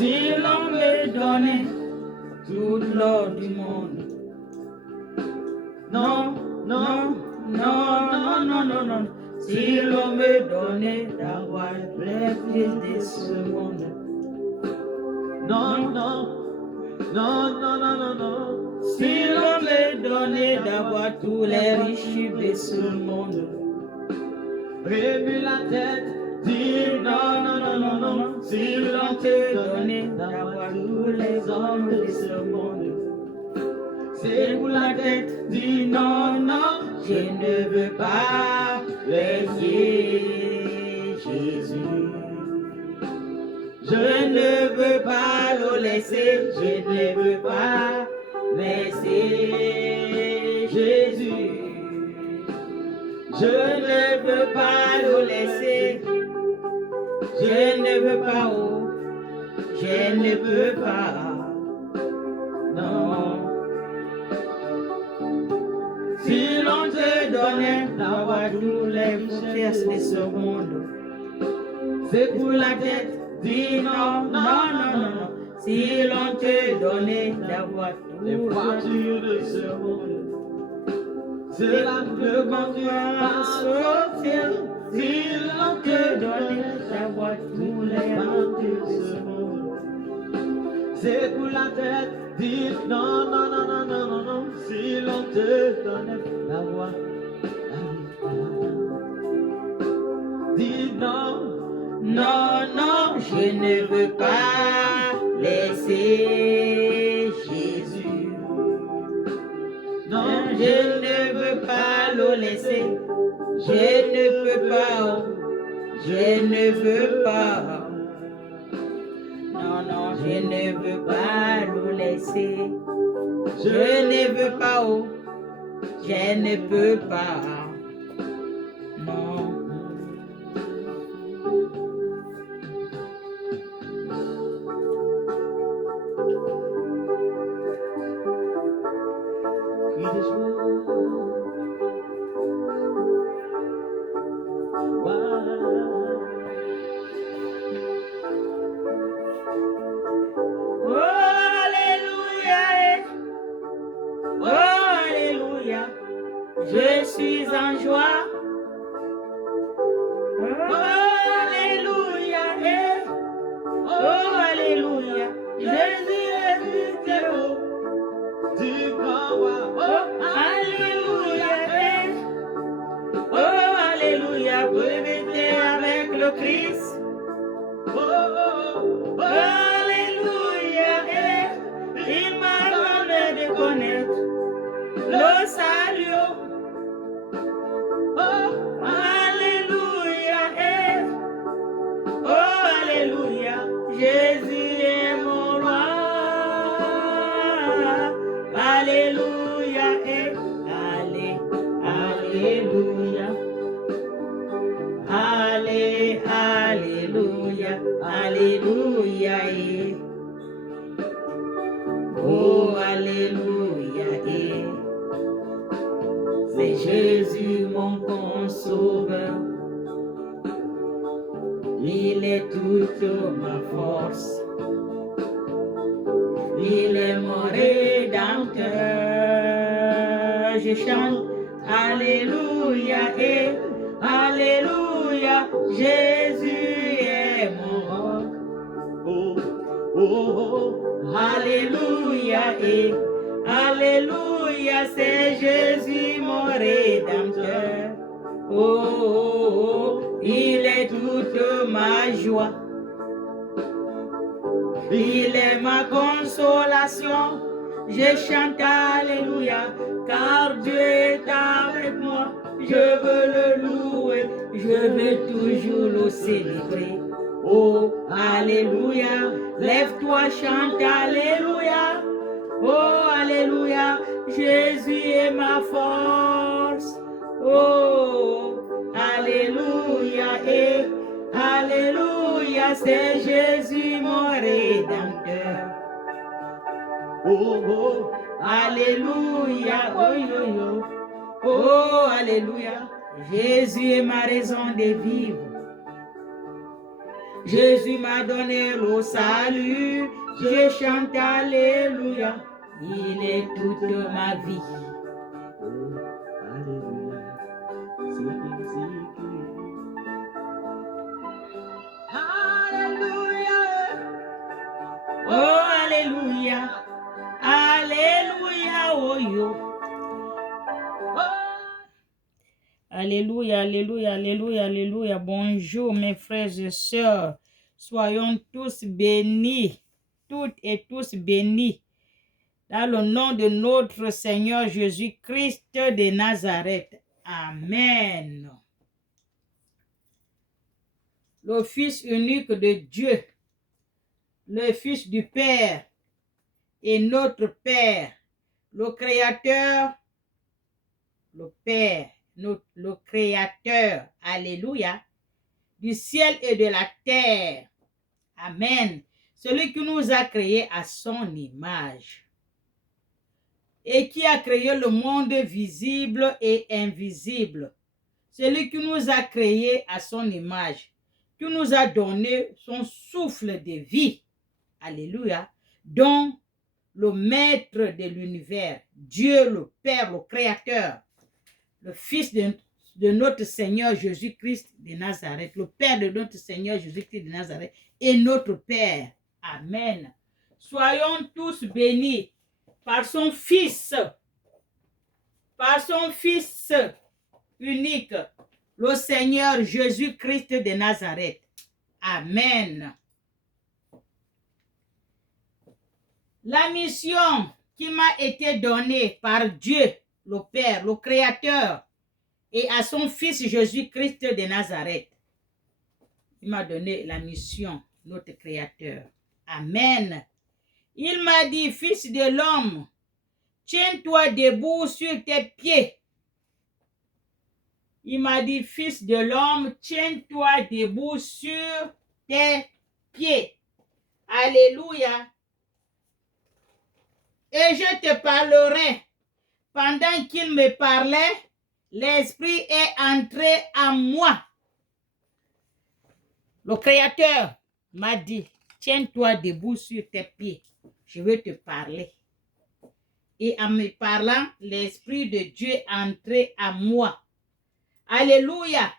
Si l'on me donnait toute l'or du monde, non, non, non, non, non, non, non. Si l'on me donnait d'avoir les fils de ce monde, non, non, non, non, non, non, non. Si l'on me donnait d'avoir tous les riches de ce monde, remue la tête, dis non, non, non, non, non, non. Si l'on te donnait d'avoir tous les hommes de ce monde, c'est pour la tête, dis non, non, je ne veux pas laisser Jésus. Je ne veux pas le laisser, je ne veux pas laisser Jésus. Je ne veux pas le laisser, je ne veux pas, oh, je ne veux pas, non. Si l'on te donnait d'avoir tous les richesses de ce monde, c'est pour la tête, dis non, non, non, non, non. Si l'on te donnait d'avoir toutes les voitures de ce monde, c'est là que quand tu vas sortir. Si l'on te donnait d'avoir tous les voitures de ce monde, c'est pour la tête, dis non, non, non, non, non, non, non. Si l'on te donnait d'avoir dis non, non, non, je ne veux pas laisser Jésus. Non, je ne veux pas le laisser. Je ne peux pas, je ne veux pas. Non, non, je ne veux pas le laisser. Je ne veux pas, oh, je ne peux pas. Non. Je suis en joie. Oh, alléluia. Oh, alléluia. Jésus est vivant. Oh, alléluia. Oh, alléluia. Breveté avec le Christ. Oh, alléluia. Il m'a donné de connaître le salut. Oh, alléluia, oh, alléluia, Jésus est mon roi. Alléluia, alléluia. Alléluia, alléluia, oh, alléluia, c'est Jésus mon consauveur. Il est toute ma force. Il est mon rédempteur. Je chante alléluia et alléluia. Jésus est mon roi. Oh, oh, oh. Alléluia et alléluia, c'est Jésus mon rédempteur. Oh, oh, oh, il est toute ma joie. Il est ma consolation. Je chante alléluia, car Dieu est avec moi. Je veux le louer, je veux toujours le célébrer. Oh, alléluia, lève-toi, chante alléluia. Oh, alléluia, Jésus est ma force. Oh, alléluia, et alléluia, c'est Jésus mon rédempteur. Oh, oh, alléluia, oh, yo, yo. Oh, alléluia, Jésus est ma raison de vivre. Jésus m'a donné le salut, je chante Alléluia, il est toute ma vie. Oh, Alléluia, Alléluia, oh yo. Alléluia, Alléluia, Alléluia, Alléluia. Bonjour mes frères et sœurs. Soyons tous bénis, toutes et tous bénis. Dans le nom de notre Seigneur Jésus-Christ de Nazareth. Amen. Le Fils unique de Dieu, le Fils du Père et notre Père, le Créateur, le Père, le Créateur, alléluia, du ciel et de la terre. Amen. Celui qui nous a créés à son image et qui a créé le monde visible et invisible. Celui qui nous a créés à son image, qui nous a donné son souffle de vie. Alléluia. Donc, le maître de l'univers, Dieu le Père, le Créateur, le Fils de notre Seigneur Jésus-Christ de Nazareth, le Père de notre Seigneur Jésus-Christ de Nazareth et notre Père. Amen. Soyons tous bénis par son Fils unique, le Seigneur Jésus-Christ de Nazareth. Amen. La mission qui m'a été donnée par Dieu, le Père, le Créateur, et à son Fils Jésus-Christ de Nazareth. Il m'a donné la mission, notre Créateur. Amen. Il m'a dit, Fils de l'homme, tiens-toi debout sur tes pieds. Il m'a dit, Fils de l'homme, tiens-toi debout sur tes pieds. Alléluia. Et je te parlerai. Pendant qu'il me parlait, l'Esprit est entré en moi. Le Créateur m'a dit, tiens-toi debout sur tes pieds. Je vais te parler. Et en me parlant, l'Esprit de Dieu est entré en moi. Alléluia.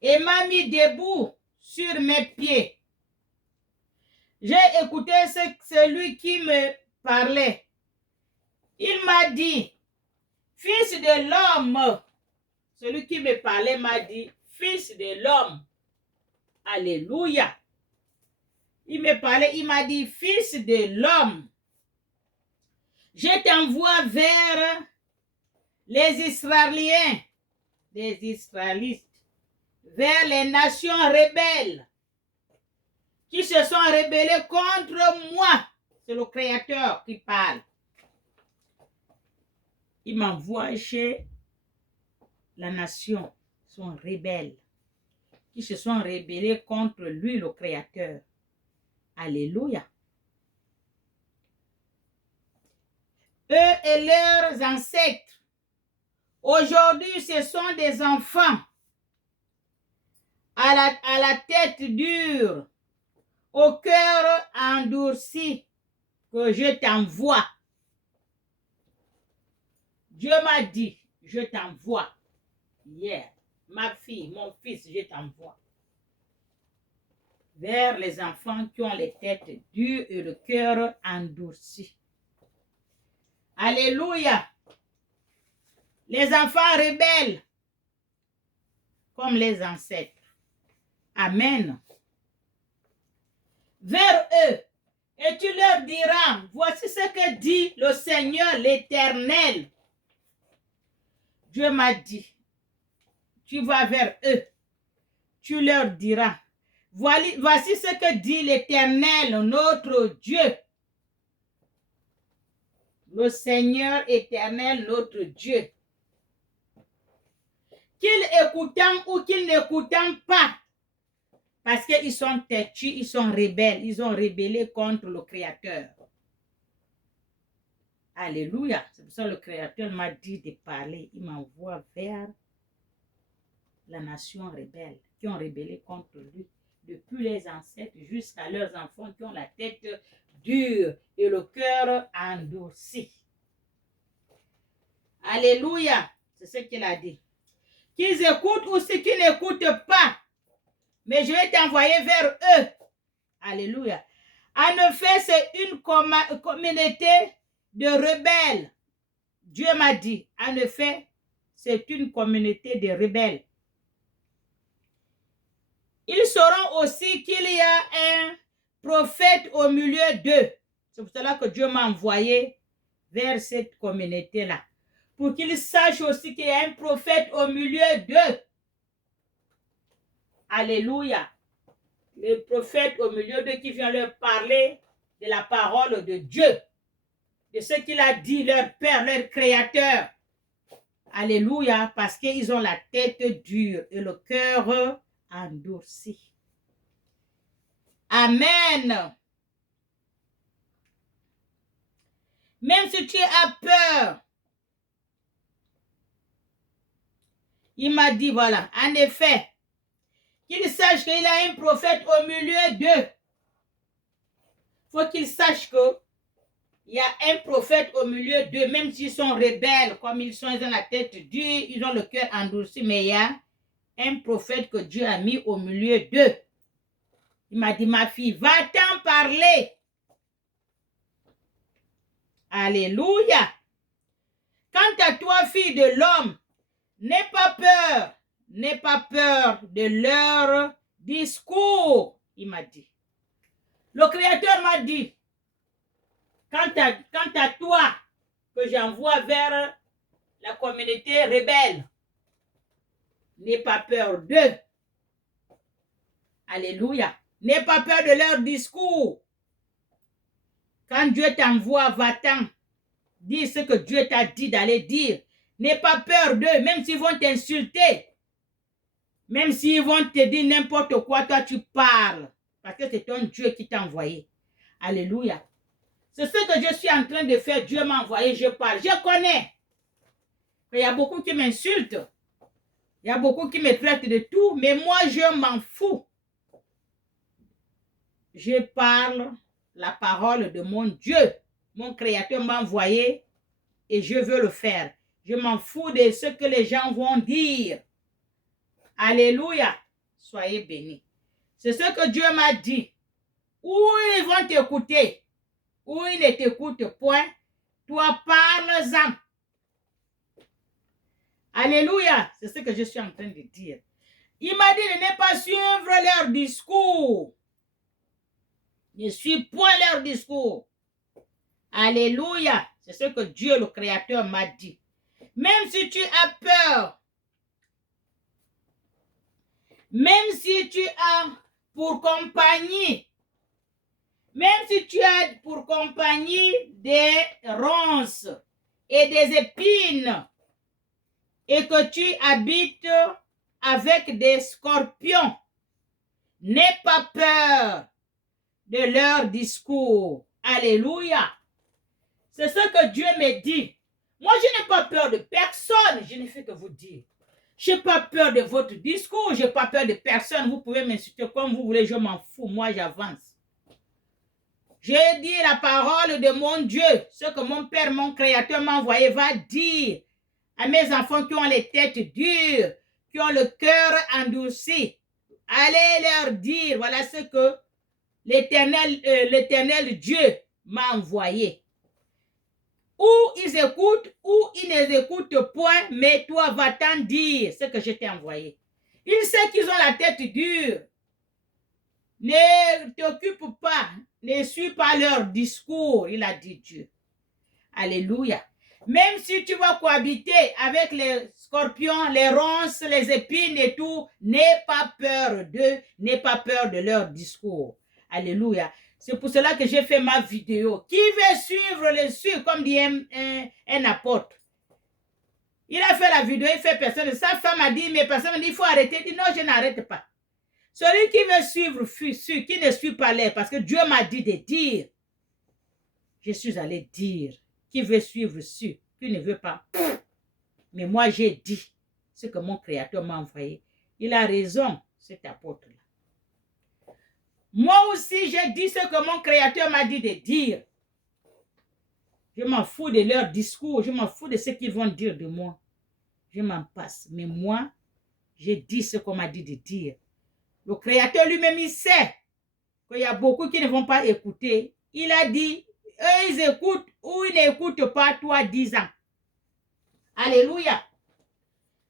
Et m'a mis debout sur mes pieds. J'ai écouté celui qui me parlait. Il m'a dit, Fils de l'homme. Celui qui me parlait m'a dit, Fils de l'homme. Alléluia. Il me parlait, il m'a dit, Fils de l'homme. Je t'envoie vers les Israéliens, les Israélites, vers les nations rebelles qui se sont rebellés contre moi. C'est le Créateur qui parle. Il m'envoie chez la nation, sont rebelles, qui se sont rebellés contre lui, le Créateur. Alléluia. Eux et leurs ancêtres, aujourd'hui, ce sont des enfants à la tête dure, au cœur endurci, que je t'envoie. Dieu m'a dit, je t'envoie. Hier, ma fille, mon fils, je t'envoie vers les enfants qui ont les têtes dures et le cœur endurci. Alléluia. Les enfants rebelles, comme les ancêtres. Amen. Vers eux, et tu leur diras, voici ce que dit le Seigneur l'Éternel. Dieu m'a dit, tu vas vers eux, tu leur diras, voici ce que dit l'Éternel, notre Dieu. Le Seigneur éternel, notre Dieu. Qu'ils écoutant ou qu'ils n'écoutant pas, parce qu'ils sont têtus, ils sont rebelles, ils ont rebellé contre le Créateur. Alléluia. C'est pour ça que le Créateur m'a dit de parler. Il m'envoie vers la nation rebelle, qui ont rebellé contre lui, depuis les ancêtres jusqu'à leurs enfants qui ont la tête dure et le cœur endurci. Alléluia, c'est ce qu'il a dit. Qu'ils écoutent ou ceux qui n'écoutent pas, mais je vais t'envoyer vers eux. Alléluia. En effet, c'est une communauté de rebelles. Dieu m'a dit, en effet, c'est une communauté de rebelles. Ils sauront aussi qu'il y a un prophète au milieu d'eux. C'est pour cela que Dieu m'a envoyé vers cette communauté-là. Pour qu'ils sachent aussi qu'il y a un prophète au milieu d'eux. Alléluia. Le prophète au milieu d'eux qui vient leur parler de la parole de Dieu. De ce qu'il a dit, leur Père, leur Créateur. Alléluia. Parce qu'ils ont la tête dure et le cœur endurci. Amen. Même si tu as peur, il m'a dit, voilà, en effet, qu'il sache qu'il a un prophète au milieu d'eux. Il faut qu'il sache qu'il y a un prophète au milieu d'eux, même s'ils sont rebelles, comme ils ont la tête dure, ils ont le cœur endurci, mais il y a un prophète que Dieu a mis au milieu d'eux. Il m'a dit, ma fille, va-t'en parler. Alléluia. Quant à toi, fille de l'homme, n'aie pas peur de leur discours, il m'a dit. Le Créateur m'a dit, quant à toi, que j'envoie vers la communauté rebelle, n'aie pas peur d'eux. Alléluia. N'aie pas peur de leur discours. Quand Dieu t'envoie, va-t'en. Dis ce que Dieu t'a dit d'aller dire. N'aie pas peur d'eux, même s'ils vont t'insulter. Même s'ils vont te dire n'importe quoi, toi tu parles. Parce que c'est ton Dieu qui t'a envoyé. Alléluia. C'est ce que je suis en train de faire. Dieu m'a envoyé, je parle. Je connais. Il y a beaucoup qui m'insultent. Il y a beaucoup qui me traitent de tout. Mais moi, je m'en fous. Je parle la parole de mon Dieu. Mon Créateur m'a envoyé et je veux le faire. Je m'en fous de ce que les gens vont dire. Alléluia. Soyez bénis. C'est ce que Dieu m'a dit. Ou ils vont t'écouter, ou ils ne t'écoutent point. Toi, parle-en. Alléluia. C'est ce que je suis en train de dire. Il m'a dit de ne pas suivre leur discours. Ne suis point leur discours. Alléluia. C'est ce que Dieu, le Créateur, m'a dit. Même si tu as peur, même si tu as pour compagnie, même si tu as pour compagnie des ronces et des épines, et que tu habites avec des scorpions, n'aie pas peur de leur discours. Alléluia. C'est ce que Dieu me dit. Moi, je n'ai pas peur de personne. Je ne fais que vous dire. Je n'ai pas peur de votre discours. Je n'ai pas peur de personne. Vous pouvez m'insulter comme vous voulez. Je m'en fous. Moi, j'avance. J'ai dit la parole de mon Dieu. Ce que mon Père, mon Créateur m'a envoyé va dire à mes enfants qui ont les têtes dures, qui ont le cœur endurci. Allez leur dire, voilà ce que l'Éternel Dieu m'a envoyé. Ou ils écoutent, ou ils ne écoutent point, mais toi va-t'en dire ce que je t'ai envoyé. Ils savent qu'ils ont la tête dure. Ne t'occupe pas, ne suis pas leur discours, il a dit Dieu. Alléluia. Même si tu vas cohabiter avec les scorpions, les ronces, les épines et tout, n'aie pas peur d'eux, n'aie pas peur de leur discours. Alléluia. C'est pour cela que j'ai fait ma vidéo. Qui veut suivre le suivre, comme dit un apôtre. Il a fait la vidéo, il fait personne. Sa femme a dit, mais personne m'a dit, il faut arrêter. Il dit, non, je n'arrête pas. Celui qui veut suivre, suit, qui ne suit pas l'air, parce que Dieu m'a dit de dire. Je suis allé dire. Qui veut suivre, suit. Qui ne veut pas. Mais moi, j'ai dit ce que mon Créateur m'a envoyé. Il a raison, cet apôtre-là. Moi aussi, j'ai dit ce que mon Créateur m'a dit de dire. Je m'en fous de leur discours, je m'en fous de ce qu'ils vont dire de moi. Je m'en passe. Mais moi, j'ai dit ce qu'on m'a dit de dire. Le Créateur lui-même, il sait qu'il y a beaucoup qui ne vont pas écouter. Il a dit, eux, ils écoutent ou ils n'écoutent pas, toi, 10 ans. Alléluia.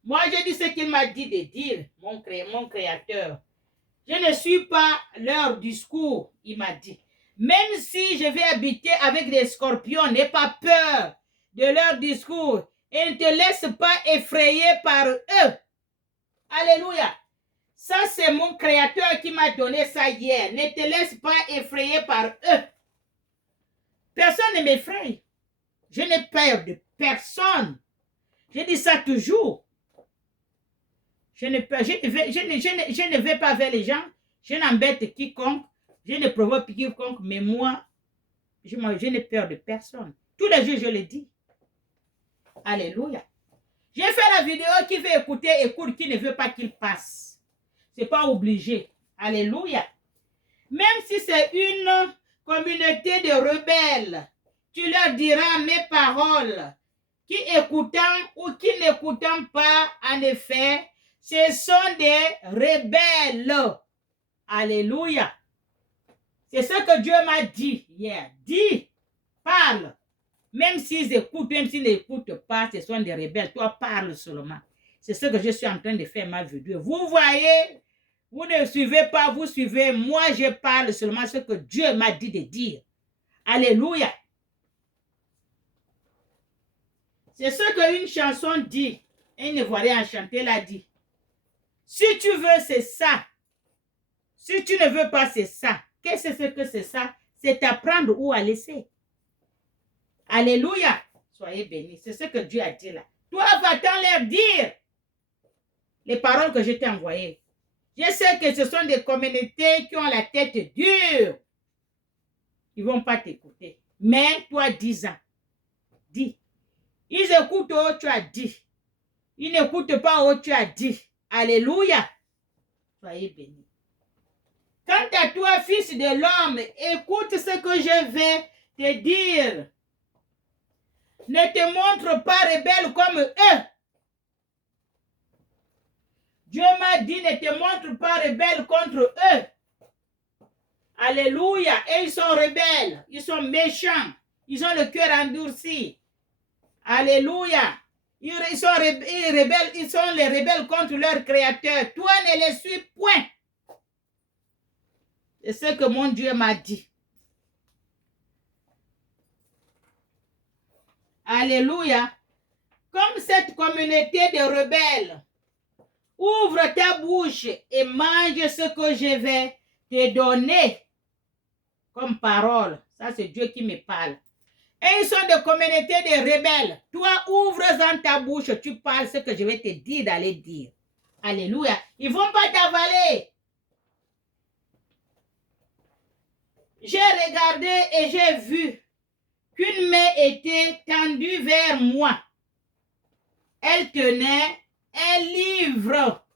Moi, j'ai dit ce qu'il m'a dit de dire, mon Créateur. Je ne suis pas leur discours, il m'a dit. Même si je vais habiter avec des scorpions, n'aie pas peur de leur discours et ne te laisse pas effrayer par eux. Alléluia. Ça, c'est mon Créateur qui m'a donné ça hier. Ne te laisse pas effrayer par eux. Personne ne m'effraie. Je n'ai peur de personne. Je dis ça toujours. Je ne vais pas vers les gens. Je n'embête quiconque. Je ne provoque quiconque. Mais moi, je n'ai peur de personne. Tous les jours, je le dis. Alléluia. J'ai fait la vidéo qui veut écouter, écoute, qui ne veut pas qu'il passe. Ce n'est pas obligé. Alléluia. Même si c'est une communauté de rebelles, tu leur diras mes paroles, qui écoutant ou qui n'écoutant pas, en effet, ce sont des rebelles. Alléluia. C'est ce que Dieu m'a dit hier. Dis, parle. Même s'ils écoutent, même s'ils n'écoutent pas, ce sont des rebelles. Toi, parle seulement. C'est ce que je suis en train de faire ma vidéo. Vous voyez, vous ne suivez pas, vous suivez. Moi, je parle seulement ce que Dieu m'a dit de dire. Alléluia. C'est ce qu'une chanson dit. Un Ivoirien chanté l'a dit. Si tu veux, c'est ça. Si tu ne veux pas, c'est ça. Qu'est-ce que c'est ça? C'est t'apprendre ou à laisser. Alléluia. Soyez bénis. C'est ce que Dieu a dit là. Toi, va-t'en leur dire les paroles que je t'ai envoyées. Je sais que ce sont des communautés qui ont la tête dure. Ils ne vont pas t'écouter. Mais toi, 10 ans. Dis. Ils écoutent où tu as dit. Ils n'écoutent pas où tu as dit. Alléluia. Soyez bénis. Quant à toi, fils de l'homme, écoute ce que je vais te dire. Ne te montre pas rebelle comme eux. Dieu m'a dit, ne te montre pas rebelle contre eux. Alléluia. Et ils sont rebelles. Ils sont méchants. Ils ont le cœur endurci. Alléluia. Ils sont les rebelles contre leur Créateur. Toi, ne les suis point. C'est ce que mon Dieu m'a dit. Alléluia. Comme cette communauté de rebelles, ouvre ta bouche et mange ce que je vais te donner comme parole. Ça, c'est Dieu qui me parle. Et ils sont des communautés de rebelles. Toi, ouvre-en ta bouche, tu parles ce que je vais te dire d'aller dire. Alléluia. Ils ne vont pas t'avaler. J'ai regardé et j'ai vu qu'une main était tendue vers moi. Elle tenait un livre.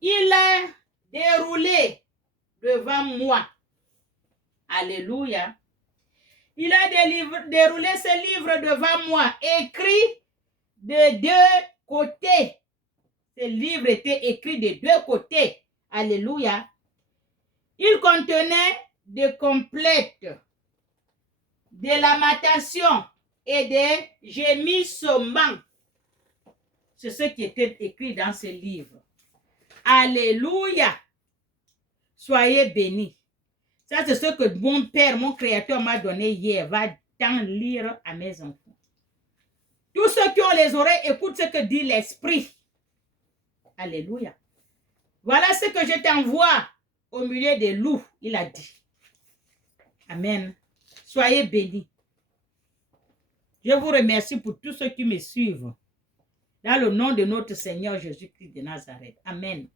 Il a déroulé devant moi. Alléluia. Il a déroulé ce livre devant moi, écrit de deux côtés. Ce livre était écrit de deux côtés. Alléluia. Il contenait des complètes, de lamentation et des gémissements. C'est ce qui était écrit dans ce livre. Alléluia. Soyez bénis. Ça, c'est ce que mon Père, mon Créateur m'a donné hier. Va t'en lire à mes enfants. Tous ceux qui ont les oreilles, écoutent ce que dit l'Esprit. Alléluia. Voilà ce que je t'envoie au milieu des loups, il a dit. Amen. Soyez bénis. Je vous remercie pour tous ceux qui me suivent. Dans le nom de notre Seigneur Jésus-Christ de Nazareth. Amen.